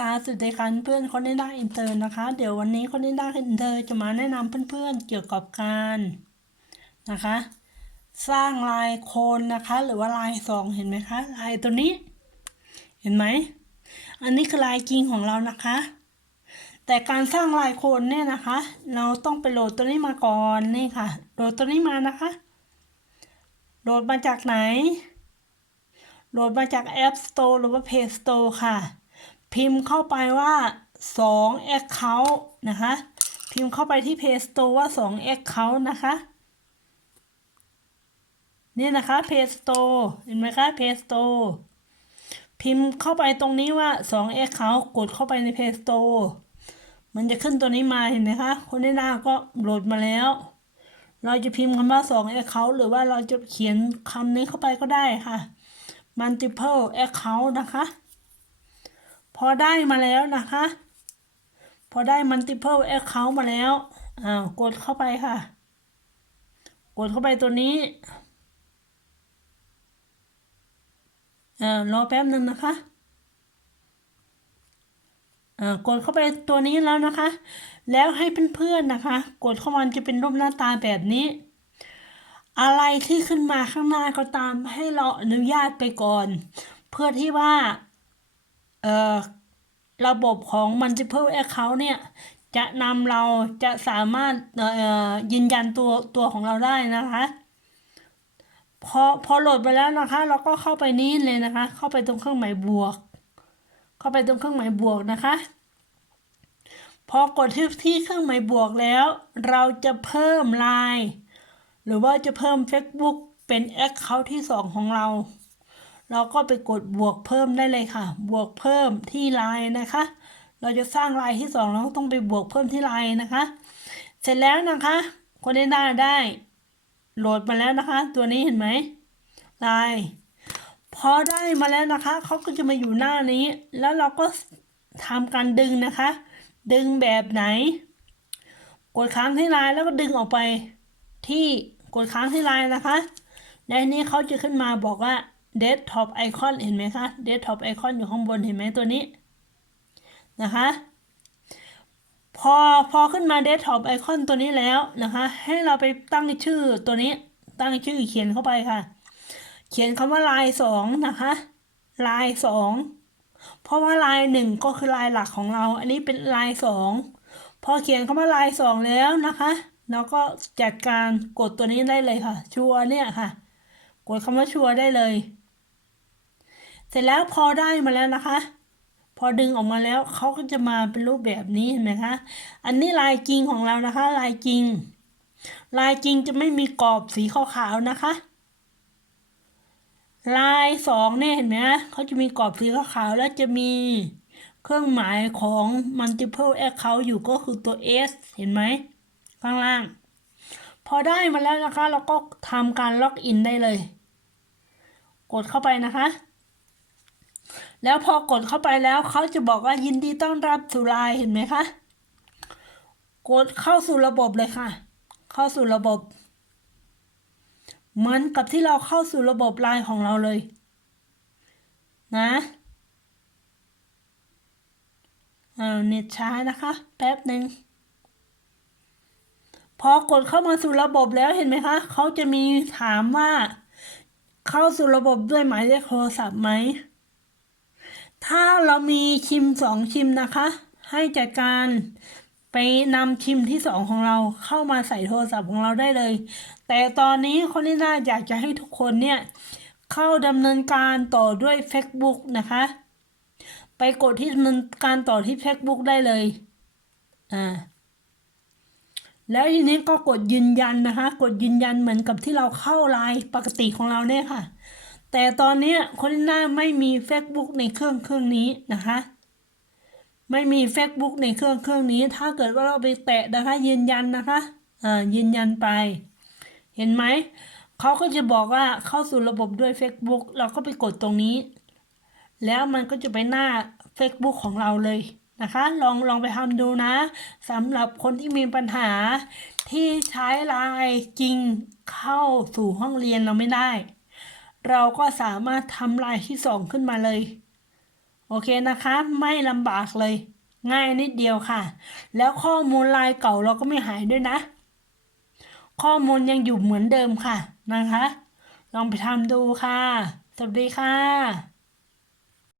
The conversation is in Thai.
ค่ะสวัสดีค่ะเพื่อนคนได้ได้อินเตอร์นะคะ เดี๋ยววันนี้คนได้ได้อินเตอร์จะมาแนะนำเพื่อนๆเกี่ยวกับการนะคะ สร้างลายโคนนะคะ หรือว่าลายสองเห็นไหมคะลายตัวนี้ เห็นไหมอันนี้คือลายจริงของเรานะคะ แต่การสร้างลายโคนเนี่ยนะคะ เราต้องไปโหลดตัวนี้มาก่อนนี่ค่ะโหลดตัวนี้มานะคะ โหลดมาจากไหนโหลดมาจาก App Store หรือว่า Play Store ค่ะ พิมพ์เข้าไปว่า2 Account นะคะ พิมพ์เข้าไปที่ Play Store ว่า2 Account นะคะ นี่นะคะ Play Store เห็นไหมคะ Play Store พิมพ์เข้าไปตรงนี้ว่า2 Account กดเข้าไปใน Play Store มันจะขึ้นตัวนี้มาเห็นไหมคะ คนได้หน้าก็โหลดมาแล้ว เราจะพิมพ์คำว่า2 Account หรือว่าเราจะเขียนคำนี้เข้าไปก็ได้ค่ะ multiple account นะคะ พอได้มาแล้วนะคะ พอได้ multiple account มาแล้วอ้าวกดเข้าไปค่ะ กดเข้าไปตัวนี้อ่ารอแป๊บหนึ่งนะคะอ่ากดเข้าไปตัวนี้แล้วนะคะ แล้วให้เพื่อนๆนะคะ กดเข้ามาจะเป็นรูปหน้าตาแบบนี้ อะไรที่ขึ้นมาข้างหน้าก็ตามให้เราอนุญาตไปก่อน เพื่อที่ว่า ระบบของ multiple account เนี่ย จะนำเราจะสามารถยืนยันตัวตัวของเราได้นะคะพอพอโหลดไปแล้วนะคะ เราก็เข้าไปนี้เลยนะคะ เข้าไปตรงเครื่องหมายบวก เข้าไปตรงเครื่องหมายบวกนะคะ พอกดที่ที่เครื่องหมายบวกแล้ว เราจะเพิ่มลายหรือว่าจะเพิ่ม Facebook เป็น Account ที่ 2 ของเรา เราก็ไปกดบวกเพิ่มได้เลยค่ะ บวกเพิ่มที่ไลน์นะคะ เราจะสร้างไลน์ที่2เราต้องไปบวกเพิ่มที่ไลน์นะคะ เสร็จแล้วนะคะคนได้หน้ได้ โหลดมาแล้วนะคะ ตัวนี้เห็นไหมไลน์พอได้มาแล้วนะคะเขาก็จะมาอยู่หน้านี้ แล้วเราก็ทำการดึงนะคะ ดึงแบบไหน กดค้างที่ไลน์แล้วก็ดึงออกไปที่กดค้างที่ไลน์นะคะ และนี้เขาจะขึ้นมาบอกว่า desktop icon เห็นไหมคะ desktop icon อยู่ข้างบนเห็นไหมตัวนี้นะคะ พอพอขึ้นมา desktop icon ตัวนี้แล้วนะคะ ให้เราไปตั้งชื่อตัวนี้ตั้งชื่อเขียนเข้าไปค่ะ เขียนคำว่าลายสองนะคะลายสองเพราะว่าลายหนึ่งก็คือลายหลักของเรา อันนี้เป็นลายสองพอเขียนคำว่าลายสองแล้วนะคะแล้วก็จัดการกดตัวนี้ได้เลยค่ะ ชัวร์เนี่ยค่ะ กดคำว่าชัวร์ได้เลย เสร็จแล้วพอได้มาแล้วนะคะ พอดึงออกมาแล้วเขาก็จะมาเป็นรูปแบบนี้เห็นไหมคะอันนี้ลายจริงของเรานะคะ ลายจริง ลายจริงจะไม่มีกรอบสีขาวๆนะคะ ลายสองเนี่ยเห็นไหมคะเขาจะมีกรอบสีขาวๆแล้วจะมีเครื่องหมายของ multiple account อยู่ก็คือตัว S เห็นไหมข้างล่าง พอได้มาแล้วนะคะ เราก็ทำการล็อกอินได้เลย กดเข้าไปนะคะ แล้วพอกดเข้าไปแล้วเขาจะบอกว่ายินดีต้อนรับสู่ไลน์เห็นไหมคะ กดเข้าสู่ระบบเลยค่ะ เข้าสู่ระบบ เหมือนกับที่เราเข้าสู่ระบบไลน์ของเราเลย นะเอาเน็ตช้านะคะ แป๊บหนึ่งพอกดเข้ามาสู่ระบบแล้วเห็นไหมคะ เขาจะมีถามว่า เข้าสู่ระบบด้วยหมายเลขโทรศัพท์ไหม ถ้าเรามีชิมสองชิมนะคะ ให้จัดการไปนำชิมที่สองของเราเข้ามาใส่โทรศัพท์ของเราได้เลย แต่ตอนนี้คนที่น่าอยากจะให้ทุกคนเนี่ย เข้าดำเนินการต่อด้วย Facebook นะคะ ไปกดที่ดำเนินการต่อที่ Facebook ได้เลย อ่า แล้วทีนี้ก็กดยืนยันนะคะ กดยืนยันเหมือนกับที่เราเข้าไลน์ปกติของเราเนี่ยค่ะ แต่ตอนนี้คนหน้าไม่มี Facebook ในเครื่องเครื่องนี้นะคะ ไม่มี Facebook ในเครื่องเครื่องนี้ ถ้าเกิดว่าเราไปแตะนะคะยืนยันนะคะอ่ายืนยันไป เห็นไหมเขาก็จะบอกว่าเข้าสู่ระบบด้วย Facebook เราก็ไปกดตรงนี้ แล้วมันก็จะไปหน้า Facebook ของเราเลยนะคะลองลองไปทำดูนะสำหรับคนที่มีปัญหาที่ใช้ไลน์จริงเข้าสู่ห้องเรียนเราไม่ได้ เราก็สามารถทำลายที่สองขึ้นมาเลย โอเคนะคะ ไม่ลำบากเลย ง่ายนิดเดียวค่ะ แล้วข้อมูลลายเก่าเราก็ไม่หายด้วยนะ ข้อมูลยังอยู่เหมือนเดิมค่ะนะคะ ลองไปทำดูค่ะ สวัสดีค่ะ